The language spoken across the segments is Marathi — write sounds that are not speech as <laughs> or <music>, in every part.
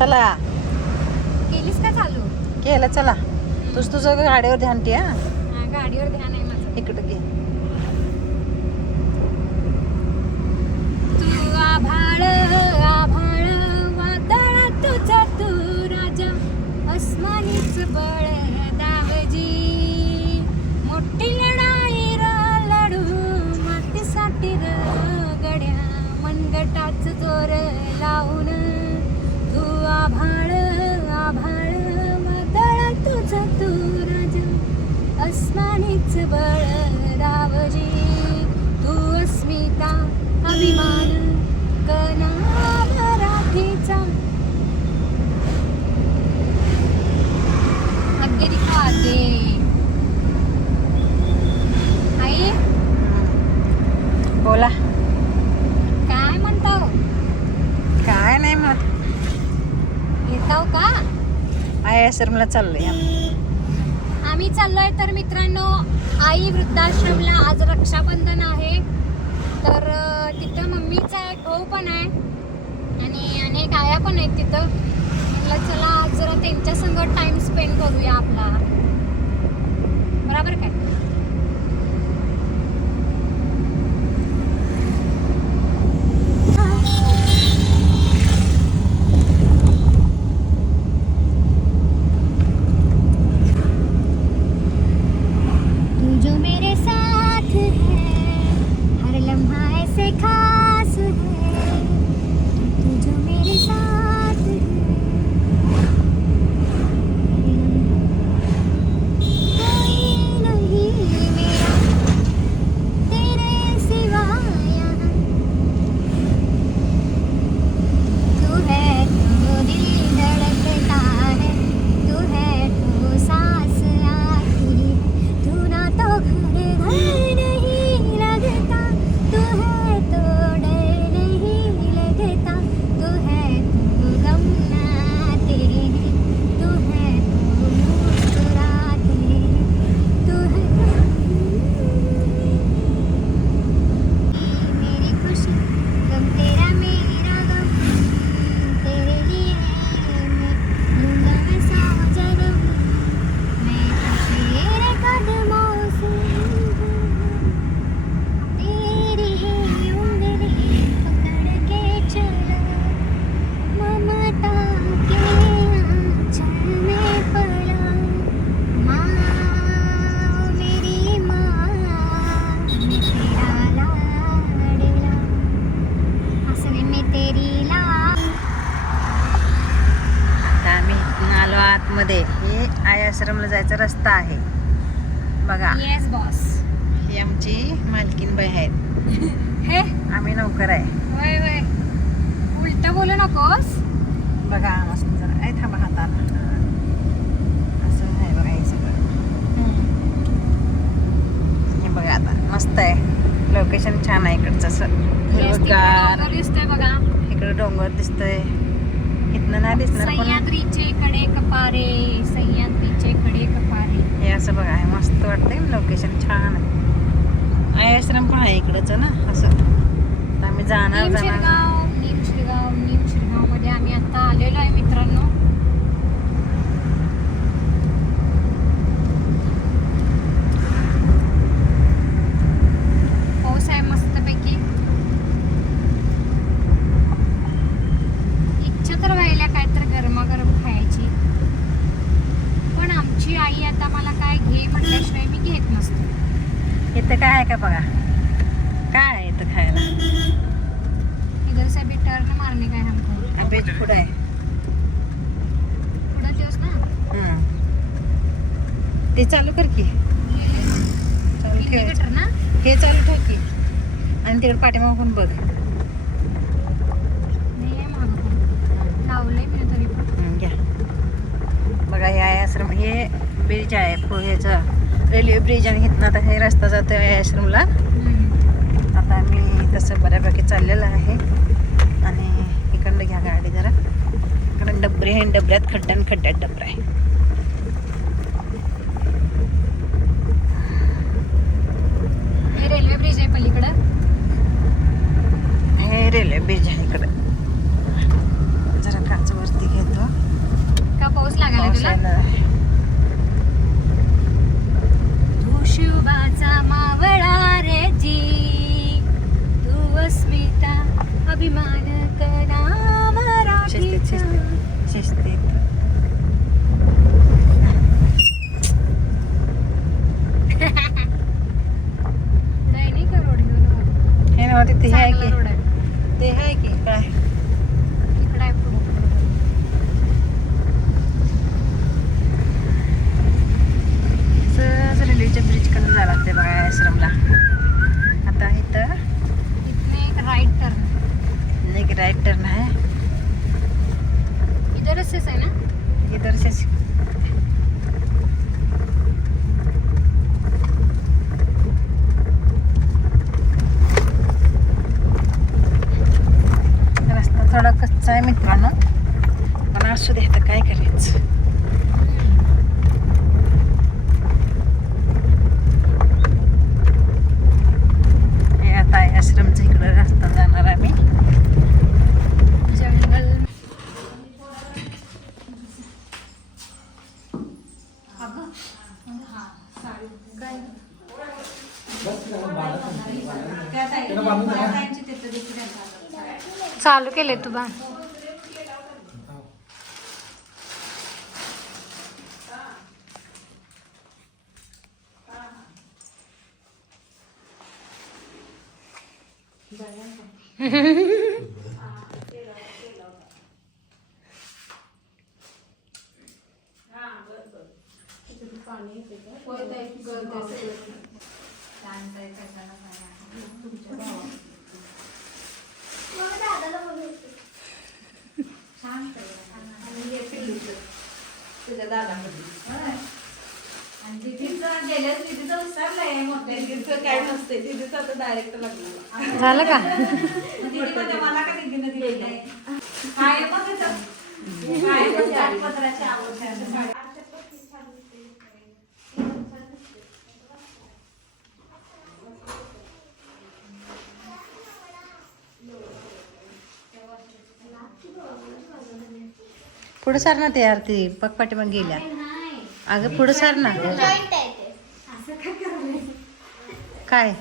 चला. केलीस का चालू? केलं चला. तुझ तुझं गाडीवर ध्यान ठे हा. गाडीवर ध्यान आहे माझं. इकडं घे. तू आभाळ आभाळ वादळ तुझा तू राजा. अस्मानीच बळ दावजी. मोठी अस्मानीच बळ रावजी तू अस्मिता अभिमान कना मराठीचा आगे दिखा आगे. आई? बोला. काय म्हणतो? काय नाही म्हणत येताव का? आय आश्रमला चाललोय आम्ही. चाललोय तर मित्रांनो आई वृद्धाश्रमला आज रक्षाबंधन आहे. तर तिथं मम्मीचा एक भाऊ पण आहे आणि अनेक आया पण आहेत तिथं. म्हटलं चला आज जरा त्यांच्या संग टाइम स्पेंड करूया आपला. बरोबर काय तू जो मेरे साथ है हर लम्हा ऐसे खास है तू जो मेरे साथ है कोई नहीं मेरा तेरे सिवा यहाँ तू है तो दिल धड़कता है तू है तो सांस आती है तू ना तो घर घर नहीं लगता तू है तो डर नहीं लगता तू है तो गम ना तेरे हैं तू है तो मुस्कुराते हैं तू है मेरी खुशी गम तेरा मेरा गम तेरे लिए मैं लूंगा मैं सौ जन्म मैं तो तेरे कदमों से तेरी ही उंगली पकड़ के चला ममता के आंचल में पला माँ मेरी माँ मैं तेरा लाडला हसवे में तेरी ला आता आम्ही इथून आलो आतमध्ये हे आय आश्रमला जायचा रस्ता आहे. बघा. येस बॉस ही आमची मालकीन बाई आहेत. हे? आम्ही नौकर आहे. उलट बोलू नकोस. बघा मस्त जरा. आहे थांबा हाताला. असं आहे बघा हे सगळं. हे बघा आता. मस्त आहे. लोकेशन छान आहे इकडचं असं. हिरवंगार दिसतोय बघा. इकडं डोंगर दिसतंय. इथनं नाही दिसणार सह्याद्रीचे कडे कपारे सह्याद्रीचे कडे कपारे. हे असं बघा हे मस्त वाटतंय लोकेशन छान आहे. आय आश्रम पण आहे इकडंच ना असं. आम्ही जाणार जाणार शिरगाव नीम शिरगाव नीम शिरगावमध्ये आम्ही आता आलेलो आहे मित्रांनो पाऊस आहे मस्तपैकी इच्छा तर व्हायला काय तर गरमागरम खायची पण आमची मला काय घे म्हटल्याशिवाय मी घेत नसतो. इथं काय आहे का बघा? काय आहे इथं खायला? इधर से भी टर्न मारने का है हमको आंब्याची फुड आहे. पुढं तेच ना. ते चालू कर की. चालू इंडिकेटर ना? हे चालू ठेव की. आणि तिकडे पाठीमागून बघ. लावलंय मी तरी घ्या. बघा हे आहे आश्रम. हे ब्रिज आहे पु- ह्याचं रेल्वे ब्रिज आणि इथनं आता हे रस्ता जातो आहे आश्रमला. आता आम्ही तसं बऱ्यापैकी चाललेलं आहे. आणि इकडनं घ्या गाडी जरा. इकडं डबरे आहे डबऱ्यात खड्ड्या आणि खड्ड्यात डबरा आहे. रेल्वे अभिमान करा मराठीचा शिस्तीत इधर से रस्ता थोडा कच्चा आहे मित्रांनो पण असू दे आता काय करायचं हे आता आहे आश्रमच्या इकडं रस्ता जाणार आम्ही जंगल चालू केले तू बाण <laughs> मोठ्या तिथीचं काय नसते तिथीचं आता डायरेक्ट लग्न झालं का? तिथीमध्ये मला का तिथीनं दिलेलं आहे? काय मग तिथं? काय मग कागदपत्राची आवड आहे. असं साडी. पुढे सर ना ते यार ती पगपाटी मग गेल्या. अगं पुढे सर ना काय?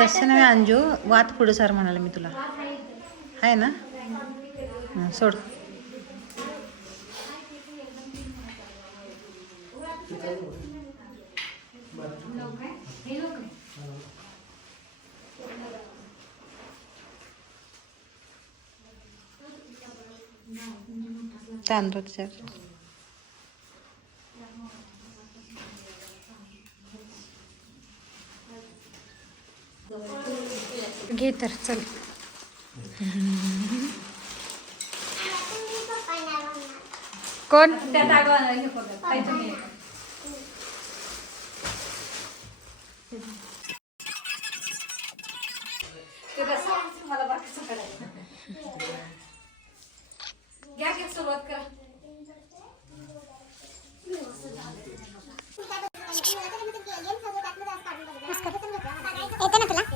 तसं नाही अंजू. वात पुढे सर म्हणाले मी तुला. आहे ना? सोड. तांदूळ घे तर चल. कोण? येते ना तुला?